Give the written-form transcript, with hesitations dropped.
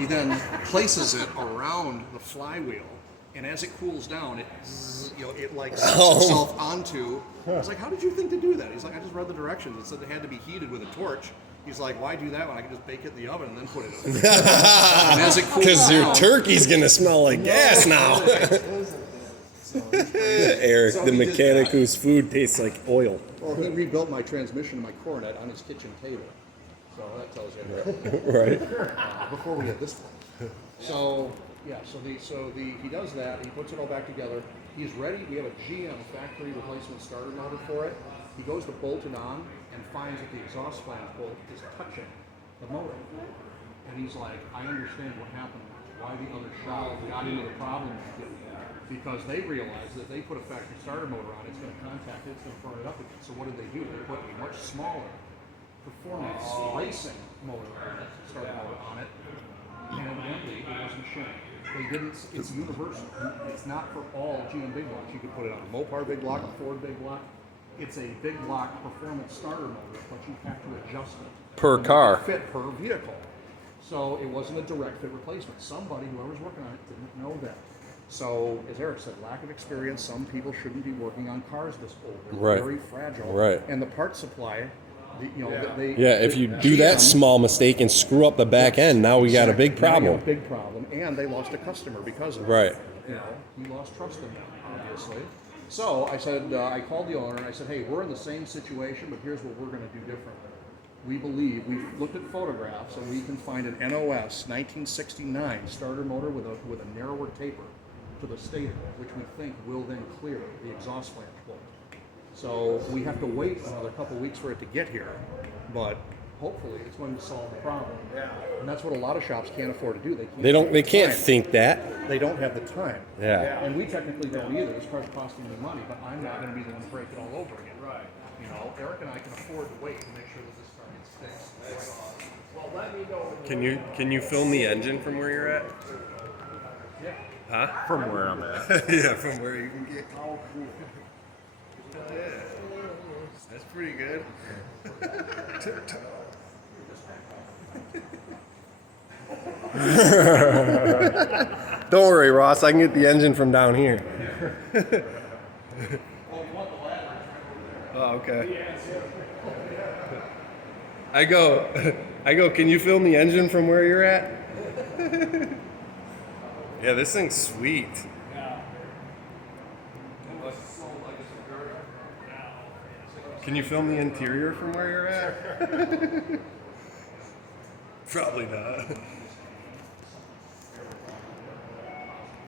He then places it around the flywheel, and as it cools down, it it like sets itself onto. I was like, how did you think to do that? He's like, I just read the directions. It said it had to be heated with a torch. He's like, why do that when I can just bake it in the oven and then put it in? And as it cools Because down, your turkey's gonna smell like gas now. Eric, the mechanic whose food tastes like oil. Well, he rebuilt my transmission and my coronet on his kitchen table. So that tells you everything. Right. Before we had this one. So yeah, he does that. He puts it all back together. He's ready. We have a GM factory replacement starter motor for it. He goes to bolt it on and finds that the exhaust flange bolt is touching the motor. And he's like, I understand what happened. Why the other shop got into the problem because they realized that if they put a factory starter motor on, it's going to contact it, it's going to burn it up again. So what did they do? They put a much smaller performance racing motor on it, starter motor on it, and evidently it wasn't shipping. They didn't. It's universal. It's not for all GM big blocks. You could put it on a Mopar big block, a Ford big block. It's a big block performance starter motor, but you have to adjust it Per car. fit per vehicle. So it wasn't a direct fit replacement. Somebody, whoever's working on it, didn't know that. So, as Eric said, lack of experience. Some people shouldn't be working on cars this old. They're very fragile. Right. And the part supply, if you do that small mistake and screw up the back end, now we got a big problem. A big problem, and they lost a customer because of it. Right. He lost trust in them, obviously. So I said, I called the owner and I said, hey, we're in the same situation, but here's what we're going to do differently. We believe, we've looked at photographs, and we can find an NOS 1969 starter motor with a narrower taper to the stator, which we think will then clear the exhaust flange bolt. So we have to wait another couple weeks for it to get here, but hopefully it's going to solve the problem. Yeah. And that's what a lot of shops can't afford to do. They can't think that. They don't have the time. Yeah. And we technically don't either. This car's costing me money, but I'm not going to be the one to break it all over again. Right. Eric and I can afford to wait to make sure that this car gets fixed. Well, let me know. Can you film the engine from where you're at? Yeah. Huh? From where I'm at. Yeah, from where you can get. Oh, cool. Yeah. That's pretty good. Don't worry, Ross. I can get the engine from down here. Oh, okay. I go, can you film the engine from where you're at? Yeah, this thing's sweet. Can you film the interior from where you're at? Probably not.